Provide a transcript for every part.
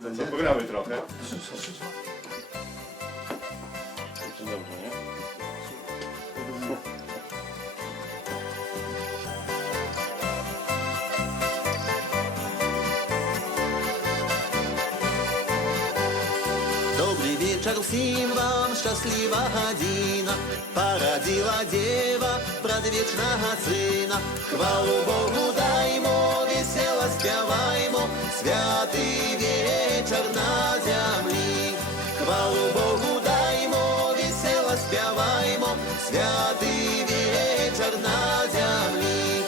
To pogramy trochę. To dobrze, nie? Добрый вечер всем вам, щаслива година, породила дева предвечного сына. Хвалу Богу даймо, весело спяваймо, святый вечер на землі. Хвалу Богу даймо, весело спяваймо, святый вечер на землі.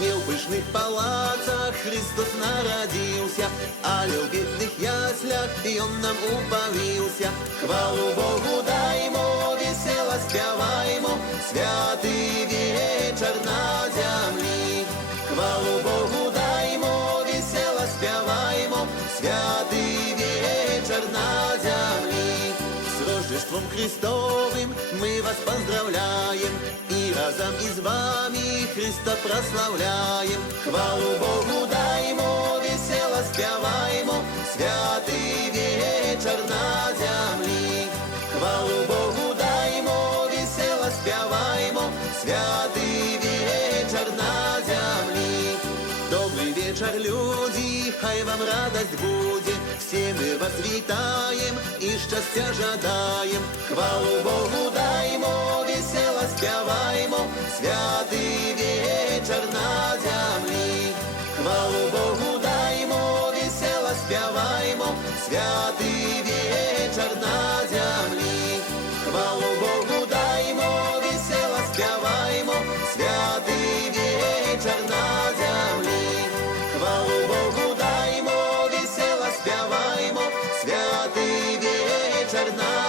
Не в пышных палацах Христос народился, а в бедных яслях и Он нам упавился. Хвалу Богу даймо, весело спяваймо, святый вечер на землі. Хвалу Богу даймо, весело спяваймо, святый вечер на землі. С Рождеством Христовым мы вас поздравляем и разом и с вами Христа прославляем. Хвалу Богу даймо, весело спяваймо, святый вечер на землі. Хвалу Богу даймо, весело спяваймо, святый вечер на землі. Добрый вечер, люди, хай вам радость будет, все мы вас вітаєм і щастя жадаєм. Хвалу Богу даймо, весело спяваймо, святий вечір на землі. Хвалу Богу даймо, весело спяваймо, святий вечір на землі. Хвалу Богу даймо, весело спяваймо, святий вечір на землі. Хвалу Богу даймо, весело спяваймо, святий вечір на